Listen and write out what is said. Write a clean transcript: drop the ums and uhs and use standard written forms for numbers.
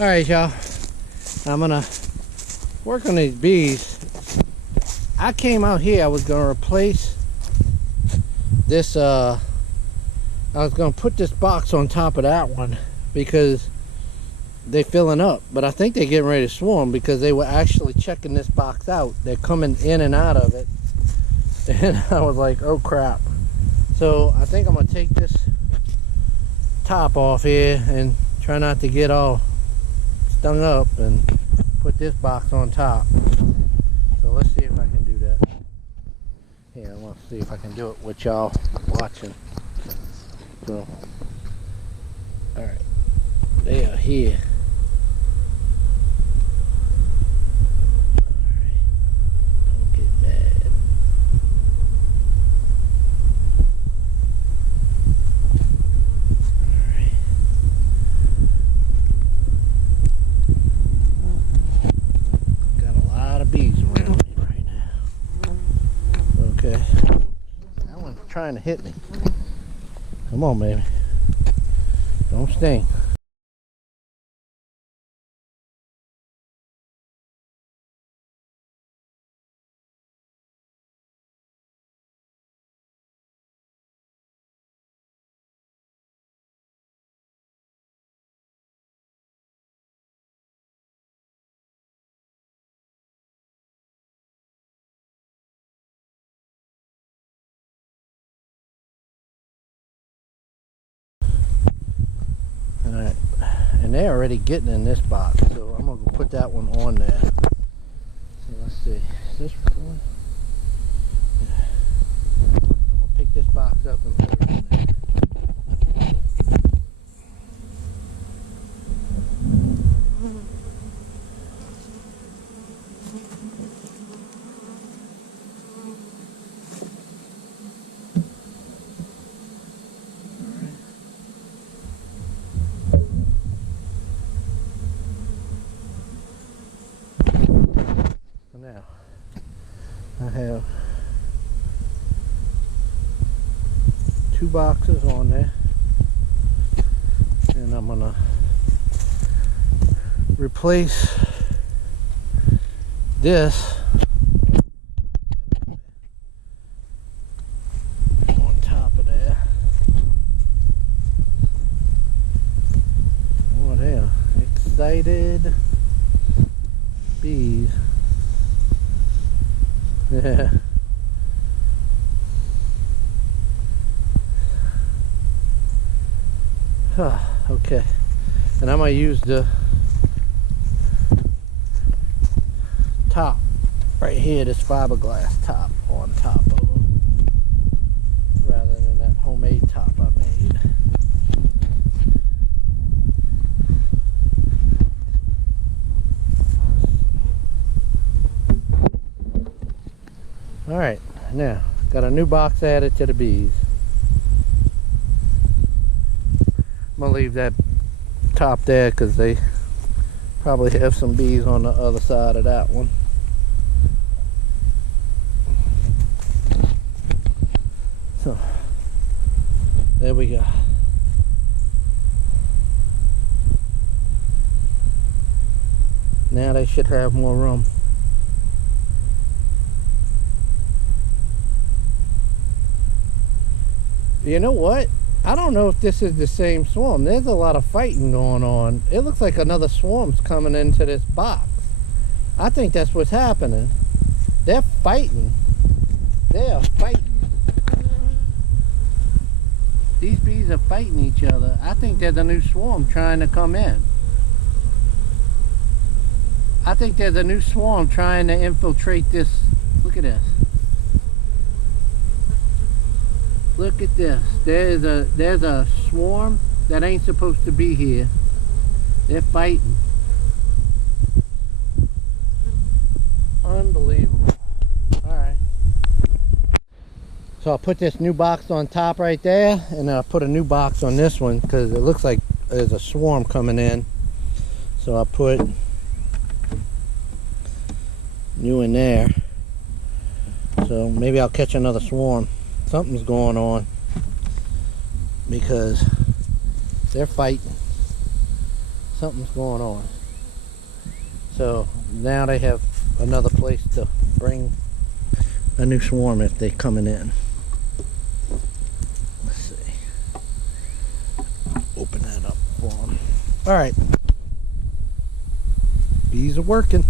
All right, y'all. I'm gonna work on these bees. I came out here. I was gonna replace this. I was gonna put this box on top of that one because they filling up. But I think they're getting ready to swarm because they were actually checking this box out. They're coming in and out of it, and I was like, "Oh crap!" So I think I'm gonna take this top off here and try not to get all stung up and put this box on top. So let's see if I can do that. Yeah, I want to see if I can do it with y'all watching. So, alright, they are here. Alright, don't get mad. Alright. Got a lot of bees around me right now. Okay. That one's trying to hit me. Come on, baby. Don't sting. Alright. And they're already getting in this box, so I'm gonna go put that one on there. So let's see. Is this one? Yeah. I'm gonna pick this box up and put it in there. Now, I have 2 boxes on there, and I'm gonna replace this on top of there. Oh, they are excited bees. Yeah. Okay. And I'm gonna use the top right here, this fiberglass top on top of them, rather than that homemade top I made. Alright, now got a new box added to the bees. I'm gonna leave that top there because they probably have some bees on the other side of that one. So there we go. Now they should have more room. You know what? I don't know if this is the same swarm. There's a lot of fighting going on. It looks like another swarm's coming into this box. I think that's what's happening. They're fighting. They are fighting. These bees are fighting each other. I think there's a new swarm trying to come in. I think there's a new swarm trying to infiltrate this. Look at this. Look at this. There's a swarm that ain't supposed to be here. They're fighting. Unbelievable. Alright. So I'll put this new box on top right there, and I'll put a new box on this one because it looks like there's a swarm coming in. So I'll put new in there. So maybe I'll catch another swarm. Something's going on because they're fighting. something's going on. So now they have another place to bring a new swarm if they're coming in. Let's see. Open that up for them. All right. Bees are working.